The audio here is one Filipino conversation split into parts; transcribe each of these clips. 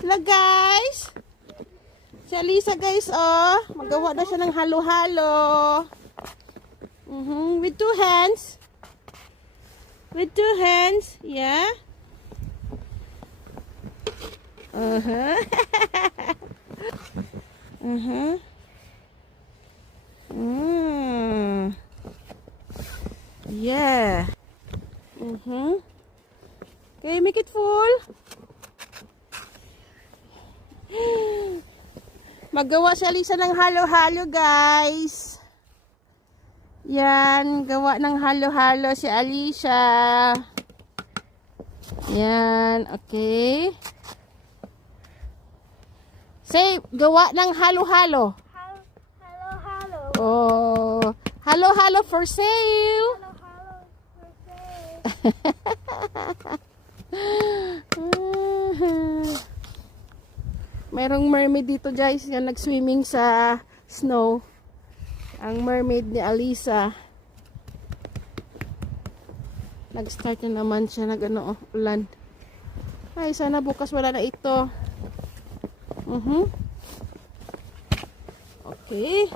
Hello guys. Si Alisa guys, oh. Magawa na siya ng halo-halo. With two hands. With two hands. Yeah. Yeah. Okay, make it full. Magawa si Alisa ng halo-halo guys. Yan, gawa ng halo-halo si Alisa. Yan, okay. Say, gawa ng halo-halo. Halo-halo. Oh, halo-halo for sale. Halo-halo for sale. Mayroong mermaid dito guys, yan nag-swimming sa snow. Ang mermaid ni Alisa. Nag-start na naman siya ulan. Ay, sana bukas wala na ito. Okay.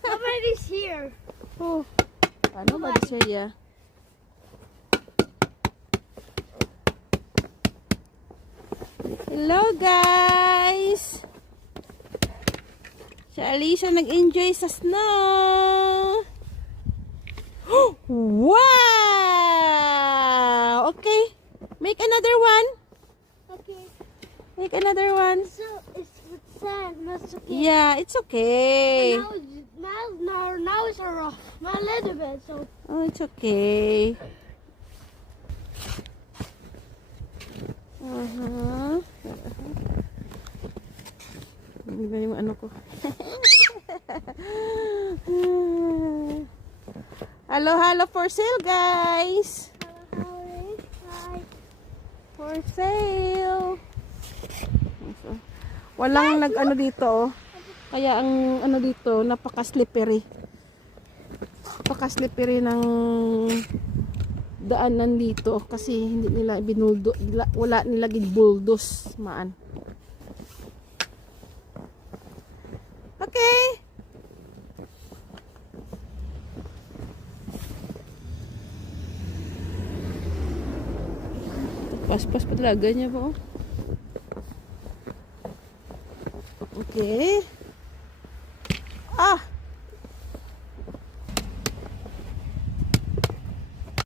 Somebody's here. Oh, paano ba siya? Hello guys! Si Alisa nag-enjoy sa snow. Wow! Okay. Make another one. Okay. Make another one. So it's with sand. That's okay. Yeah, it's okay. Now it's a rough. A little bit. So Oh, it's okay. Iba yung ano ko. Halo-halo for sale guys. For sale. Walang nag-ano dito oh. Kaya ang ano dito, napaka-slippery. Napaka-slippery ng daanan dito kasi hindi nila wala nila gid-bulldoze maan. Okay. Pas-pas pa talaga niya po. Okay.